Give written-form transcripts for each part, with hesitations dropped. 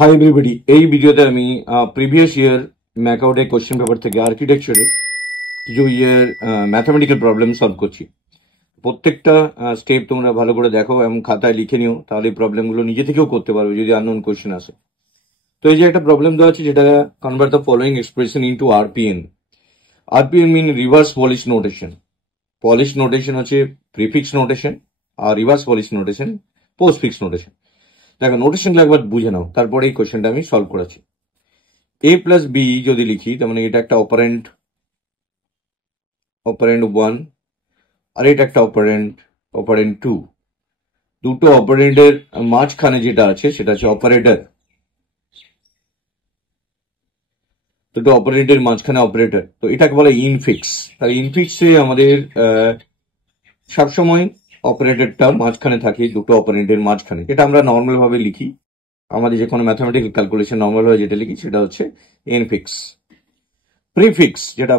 Hi everybody, এই ভিডিওতে আমি প্রিভিয়াস ইয়ার ম্যাকআউটের কোশ্চেন পেপার থেকে আর্কিটেকচারে কিছু ইয়ের ম্যাথামেটিক্যাল প্রবলেম সলভ করছি। প্রত্যেকটা স্টেপ তোমরা ভালো করে দেখো এবং খাতায় লিখে নিও, তাহলে এই প্রবলেমগুলো নিজে থেকেও করতে পারবে যদি আননোন কোশ্চেন আসে। তো এই যে একটা প্রবলেম দেওয়া আছে, যেটা convert the following expression into RPN. RPN mean reverse Polish notation. Polish notation হচ্ছে প্রিফিক্স নোটেশন, আর reverse Polish notation postfix notation. দেখো, নোটেশনগুলো একবার বুঝে নাও, তারপরে এই কোশ্চেনটা আমি সলভ করাচ্ছি। a প্লাস বি যদি লিখি, তার মানে এটা একটা অপারেন্ট ওয়ান, আর এটা একটা অপারেন্ট টু। দুটো অপারেন্টের মাঝখানে যেটা আছে সেটা হচ্ছে অপারেটর। দুটো অপারেন্টের মাঝখানে অপারেটর, তো এটাকে বলে ইনফিক্স। তাই ইনফিক্সে আমাদের সবসময় অপারেটরটা মাঝখানে থাকে, দুটো অপারেন্টের মাঝখানে। এটা আমরা নর্মাল ভাবে লিখি, আমাদের যে কোনো ম্যাথামেটিক্যাল ক্যালকুলেশন নর্মাল ভাবে যেটা লিখি সেটা হচ্ছে ইনফিক্স। প্রিফিক্স যেটা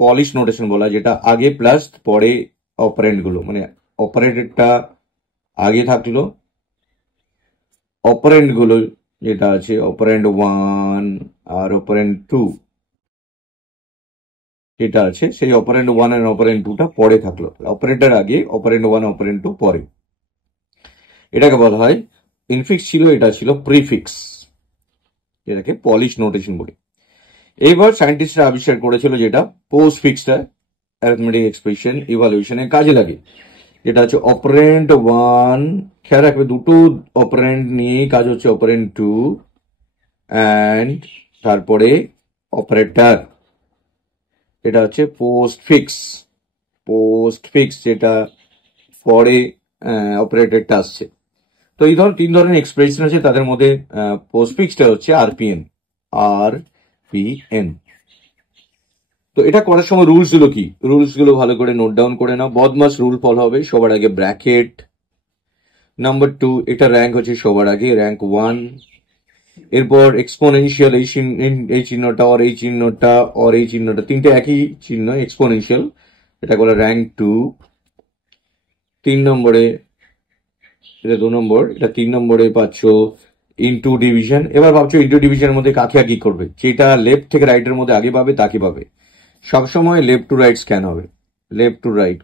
পলিশ নোটেশন বলা, যেটা আগে প্লাস পরে অপারেন্ট গুলো, মানে অপারেটরটা আগে থাকলো, অপারেন্ট গুলো যেটা আছে অপারেন্ট ওয়ান আর অপারেন্ট টু যেটা আছে, সেই অপারেন্ট ওয়ান আর অপারেন্ট টুটা পরে থাকলো। অপারেটর আগে, অপারেন্ট ওয়ান অপারেন্ট টু পরে, এটাকে বলা হয় ইনফিক্স। ছিল, এটা ছিল প্রিফিক্স, যেটাকে পলিশ নোটেশন বলি। এইবার সায়েন্টিস্টরা আবিষ্কার করেছিল যেটা পোস্ট ফিক্সটা অ্যারিথমেটিক এক্সপ্রেশন ইভালুয়েশনে কাজে লাগে, যেটা হচ্ছে অপারেন্ট ওয়ান। খেয়াল রাখবে, দুটো অপারেন্ট নিয়ে কাজ হচ্ছে, অপারেন্ট টু অ্যান্ড তারপরে অপারেটর। এটা হচ্ছে পোস্ট ফিক্স, যেটা পরে অপারেটরটা আসছে। তো এই তিন ধরনের এক্সপ্রেশন আছে, তাদের মধ্যে পোস্ট ফিক্সটা হচ্ছে আরপিএন। তো এটা করার সময় রুলস গুলো কি, রুলস গুলো ভালো করে নোট ডাউন করে নাও। বদমাস রুল ফলো হবে, সবার আগে ব্র্যাকেট। নাম্বার 2, এটা র্যাঙ্ক হচ্ছে সবার আগে, র্যাঙ্ক 1। এরপর এক্সপোনেনশিয়াল, এই চিহ্নটা আর এই চিহ্নটা আর এই চিহ্নটা, তিনটে একই চিহ্ন, এক্সপোনেনশিয়াল, এটা বলে র্যাঙ্ক 2। 3 নম্বরে, এটা 2 নম্বর, এটা 3 নম্বরে পাচ্ছ ইনটু ডিভিশন। এবার ভাবছো ইনটু ডিভিশনের মধ্যে কাকে কি করবে, যেটা লেফট থেকে রাইটের মধ্যে আগে পাবে তাকে পাবে। সবসময় লেফট টু রাইট স্ক্যান হবে, লেফট টু রাইট,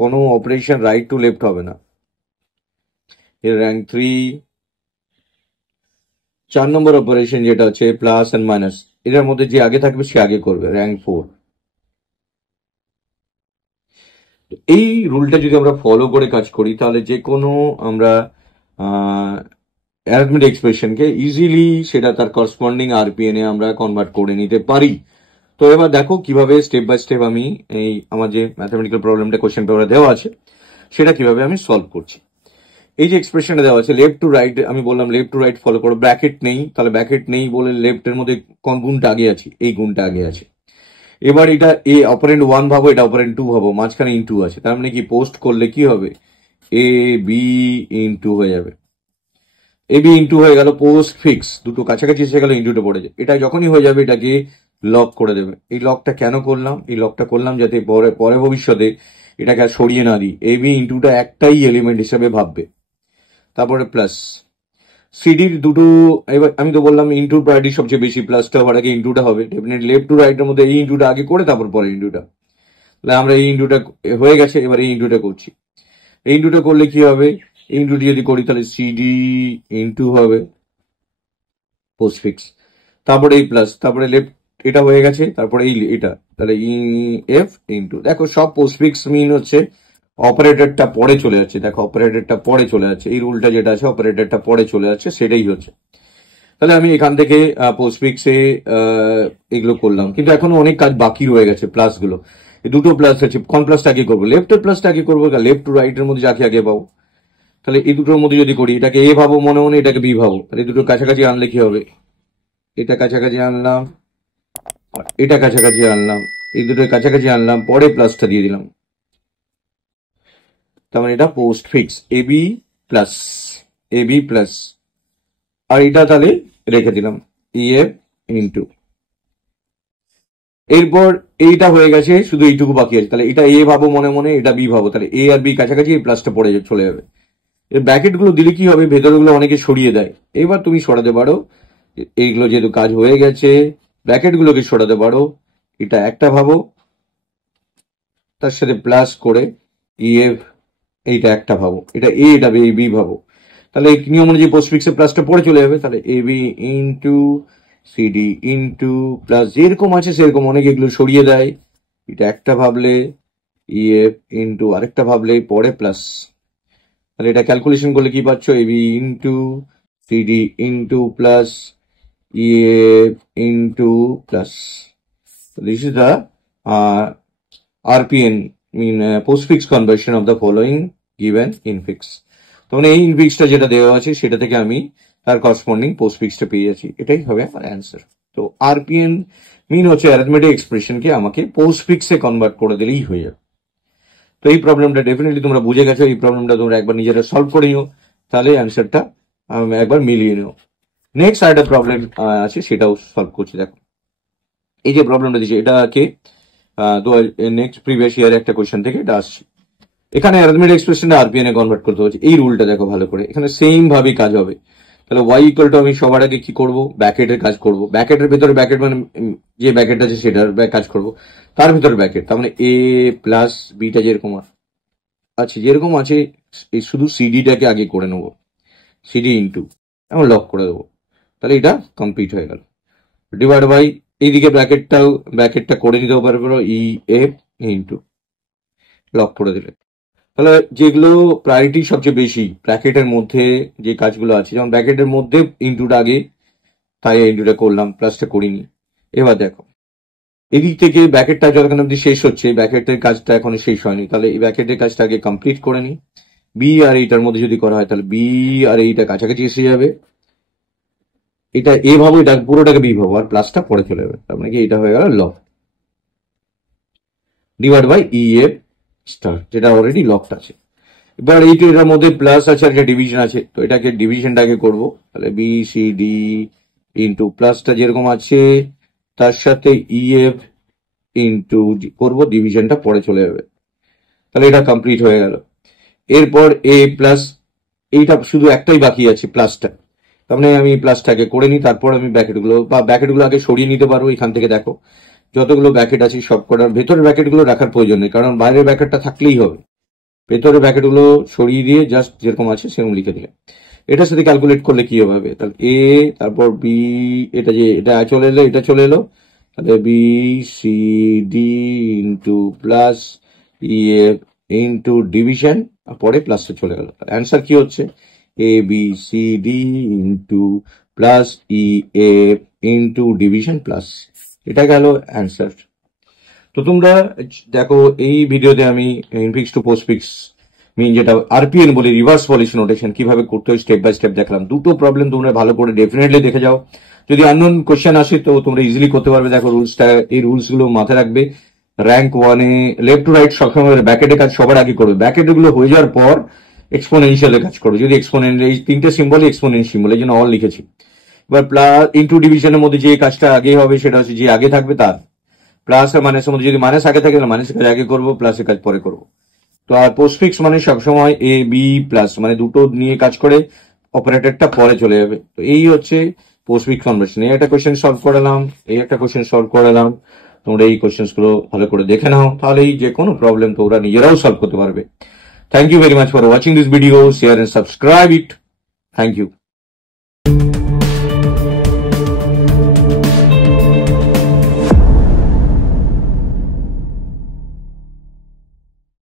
কোনো অপারেশন রাইট টু লেফট হবে না। এর র্যাঙ্ক 3। 4 নম্বর অপারেশন যেটা হচ্ছে প্লাস এন্ড মাইনাস, এটার মধ্যে যে আগে থাকবে সে আগে করবে, র্যাঙ্ক 4। এই রুলটা যদি আমরা ফলো করে কাজ করি, তাহলে যে কোনো আমরা অ্যারিথমেটিক এক্সপ্রেশনকে ইজিলি সেটা তার করসপন্ডিং আরপিএন এ আমরা কনভার্ট করে নিতে পারি। তো এবার দেখো কিভাবে স্টেপ বাই স্টেপ আমি এই আমার যে ম্যাথামেটিক্যাল প্রবলেমটা কোশ্চেন পেপারে দেওয়া আছে সেটা কিভাবে আমি সলভ করছি। এই যে এক্সপ্রেশনটা দেওয়া আছে লেফট টু রাইট, আমি বললাম লেফট টু রাইট ফলো করো, ব্র্যাকেট নেই, তাহলে ব্র্যাকেট নেই বলে লেফটের মধ্যে কোন গুণটা আগে আছে, এই গুণটা আগে আছে। এবার এটা এ অপারেন্ট 1 ভাবো, এটা অপারেন্ট 2 ভাবো, মাঝখানে ইনটু আছে, তার মানে কি পোস্ট করলে কি হবে, এ বি ইনটু হয়ে যাবে। এ বি ইনটু হয়ে গেল, পোস্ট ফিক্স, দুটো কাছাকাছি এসে গেল, ইনটুটা পড়ে যায়। এটা যখনই হয়ে যাবে এটাকে লক করে দেবে। এই লকটা কেন করলাম, এই লকটা করলাম যাতে পরে ভবিষ্যতে এটাকে আর সরিয়ে না দিই। এ বি ইনটুটা একটাই এলিমেন্ট হিসেবে ভাববে। তারপরে প্লাস সিডির দুটো, এবার আমি তো বললাম ইনটুর প্রায়োরিটি সবচেয়ে বেশি, প্লাসটা হওয়ার আগে ইনটুটা হবে ডেফিনেট। লেফট টু রাইটের মধ্যে এই ইনটুটা আগে করে তারপর পরে ইনটুটা, তাহলে আমরা এই ইনটুটা হয়ে গেছে, এবার এই ইনটুটা করছি। এই ইনটুটা করলে কি হবে, ইনটুটি যদি করি তাহলে সিডি ইনটু হবে পোস্টফিক্স, তারপরে এই প্লাস, তারপরে লেফট, এটা হয়ে গেছে, তারপরে এই এটা, তাহলে এফ ইনটু। দেখো সব পোস্টফিক্স মিন হচ্ছে অপারেটরটা পরে চলে যাচ্ছে, দেখো অপারেটরটা পরে চলে যাচ্ছে, এই রুলটা যেটা আছে অপারেটরটা পরে চলে যাচ্ছে, সেটাই হচ্ছে। তাহলে আমি এখান থেকে পোস্টফিক্সে এগুলো করলাম, কিন্তু এখনো অনেক কাজ বাকি রয়ে গেছে। প্লাস গুলো, এই দুটো প্লাস আছে, কোন প্লাসটা আগে করবো, লেফটের প্লাসটা আগে করবো, লেফট টু রাইটের মধ্যে যাকে আগে পাবো। তাহলে এই দুটোর মধ্যে যদি করি, এটাকে এ ভাবো মনে মনে, এটাকে বি ভাবো, তাহলে এই দুটোর কাছাকাছি আনলে কি হবে, এটা কাছাকাছি আনলাম, এটা কাছাকাছি আনলাম, এই দুটোর কাছাকাছি আনলাম, পরে প্লাসটা দিয়ে দিলাম, তার মানে এটা পোস্ট ফিক্স এবি প্লাস, আর এটা তাহলে রেখে দিলাম ইএফ ইনটু। এরপর এইটা হয়ে গেছে, শুধু এইটুকু বাকি আছে, তাহলে এটা এ ভাবো মনে মনে, এটা বি ভাবো, তাহলে এ আর বি কাছাকাছি, এই প্লাসটা পড়ে চলে যাবে। এর ব্র্যাকেট গুলো দিলে কি হবে, ভেতরগুলো অনেকে সরিয়ে দেয়, এবার তুমি সরাতে পারো। এইগুলো যেহেতু কাজ হয়ে গেছে, ব্র্যাকেট গুলোকে সরাতে পারো। এটা একটা ভাবো, তার সাথে প্লাস করে ইএফ, এইটা একটা ভাবো, এটা এ, এটা বি ভাবো। তাহলে এই নিয়ম অনুযায়ী পোস্টফিক্সে প্লাসটা পড়ে চলে যাবে। তাহলে A B into CD into plus, যেরকম আছে সেরকম, অনেকে এগুলো সরিয়ে দেয়। এটা একটা ভাবলে ইএফ ইন্টু আরেকটা ভাবলে পরে প্লাস। তাহলে এটা ক্যালকুলেশন করলে কি পাচ্ছ, AB into CD into plus EF into plus. This is the RPN, postfix conversion of the following given infix. তখন এই ইনফিক্সটা যেটা দেওয়া আছে সেটা থেকে আমি তার করসপন্ডিং পোস্টফিক্সটা পেয়ে যাচ্ছি, এটাই হবে আমার অ্যান্সার। তো RPN মিন হচ্ছে অ্যারিথমেটিক এক্সপ্রেশনকে আমাকে পোস্টফিক্সে কনভার্ট করে দিলেই হয়ে যাবে। তো এই প্রবলেমটা ডেফিনেটলি তোমরা বুঝে গেছো, এই প্রবলেমটা তোমরা একবার নিজেরা সলভ করে নিও, তাহলে অ্যান্সারটা একবার মিলিয়ে নিও। নেক্সট আরেকটা প্রবলেম আছে, সেটাও সলভ করছি। দেখো এই যে প্রবলেমটা দিচ্ছে, এটাকে নেক্সট প্রিভিয়াস ইয়ার একটা কোয়েশ্চেন থেকে এটা আসছে। এখানে অ্যারিথমেটিক এক্সপ্রেশনটা RPN এ কনভার্ট করতে হচ্ছে। এই রুলটা দেখো ভালো করে, এখানে সেম ভাবেই কাজ হবে। তাহলে y ইকুয়াল টু আমি সবার আগে কি করব, ব্র্যাকেটের কাজ করব। ব্র্যাকেটের ভেতরে ব্র্যাকেট মানে যে ব্র্যাকেট আছে সেটার কাজ করব, তার ভিতরে ব্র্যাকেট। তার মানে a প্লাস বিটা যেরকম আছে, যেরকম আছে শুধু সিডিটাকে আগে করে নেবো, সিডি ইন্টু এমন লক করে দেবো। তাহলে এটা কমপ্লিট হয়ে গেল। ডিভাইড বাই এইদিকে ব্র্যাকেটটা করে নিতেও পারবো, ই এফ ইন্টু লক করে দিলে। তাহলে যেগুলো প্রায়োরিটি সবচেয়ে বেশি ব্র্যাকেটের মধ্যে যে কাজগুলো আছে, যেমন ব্র্যাকেটের মধ্যে ইন্টুটা আগে, তাই ইন্টুটা করলাম, প্লাসটা করিনি। এবার দেখো এদিক থেকে ব্র্যাকেটটা যতক্ষণ অব্দি শেষ হচ্ছে, ব্র্যাকেটের কাজটা এখনো শেষ হয়নি, তাহলে এই ব্র্যাকেটের কাজটা আগে কমপ্লিট করে নি। বি আর এইটার মধ্যে যদি করা হয় তাহলে বি আর এইটা কাছাকাছি এসে যাবে। এটা এ ভাবো, এটা পুরোটাকে বি ভাবো, আর প্লাসটা পরে চলে যাবে। তার মানে কি এটা হয়ে গেল lock, divide by E F star, যেটা অলরেডি লকড আছে। এবার এটার মধ্যে প্লাস আছে আর একটা ডিভিশন আছে, তো এটাকে ডিভিশনটাকে করবো। তাহলে বি সি ডি ইন্টু প্লাসটা যেরকম আছে তার সাথে ইএফ ইন্টু করবো, ডিভিশনটা পরে চলে যাবে। তাহলে এটা কমপ্লিট হয়ে গেল। এরপর এ প্লাস, এইটা শুধু একটাই বাকি আছে, প্লাসটা। তার মানে আমি প্লাসটাকে করে নিই, তারপর আমি ব্র্যাকেটগুলো আগে সরিয়ে নিতে পারবো। এখান থেকে দেখো যতগুলো ব্র্যাকেট আছে সব কটার ভেতরের ব্র্যাকেটগুলো রাখার প্রয়োজন নেই, কারণ বাইরের ব্র্যাকেটটা থাকলেই হবে। ভেতরের ব্র্যাকেটগুলো সরিয়ে দিয়ে জাস্ট যেরকম আছে সেরকম লিখে দিলে, এটার সাথে ক্যালকুলেট করলে কি হবে, তাহলে এ তারপর বি, এটা চলে এলো, এটা চলে এলো, তাহলে B C D into plus E F into division, পরে প্লাসটা চলে গেল। অ্যান্সার কি হচ্ছে, A B C D into plus E F into division plus, এটা গেল অ্যান্সার। তো তোমরা দেখো এই ভিডিওতে আমি ইনফিক্স টু পোস্টফিক্স মিন যেটা RPN বলে, রিভার্স পলিশ নোটেশন কিভাবে করতে হয় স্টেপ বাই স্টেপ দেখালাম। দুটো প্রবলেম তোমরা ভালো করে ডেফিনেটলি দেখে যাও। যদি আননোন কোশ্চেন আসে তো তোমরা ইজিলি করতে পারবে। দেখো রুলসটা, এই রুলস গুলো মাথায় রাখবে। র্যাঙ্ক 1-এ লেফট টু রাইট সবসময় ব্র্যাকেটের কাজ সবার আগে করবে, ব্র্যাকেট গুলো হয়ে যাওয়ার পর এক্সপোনেনশিয়ালের কাজ করবে। যদি এক্সপোনেন্ট, এই তিনটে সিম্বলই এক্সপোনেন্ট সিম্বল, এই জন্য অল লিখেছি। এবার প্লাস ইন্টু ডিভিশনের মধ্যে যে কাজটা আগে হবে সেটা হচ্ছে যে আগে থাকবে তার, প্লাস আর মাইনাসের মধ্যে যদি মাইনাস আগে থাকে তাহলে মাইনাসের কাজ আগে করবো, প্লাসের কাজ পরে করবো। তো আর পোস্টফিক্স মানে সবসময় এ বি প্লাস, মানে দুটো নিয়ে কাজ করে, অপারেটরটা পরে চলে যাবে। তো এই হচ্ছে পোস্টফিক্স কনভার্সন। এই একটা কোয়েশ্চেন সলভ করালাম, এই একটা কোয়েশ্চেন সলভ করালাম। তোমরা এই কোয়েশ্চেন গুলো ভালো করে দেখে নাও, তাহলেই যে কোনো প্রবলেম তোমরা নিজেরাও সলভ করতে পারবে। Thank you very much for watching this video, share and subscribe it. Thank you.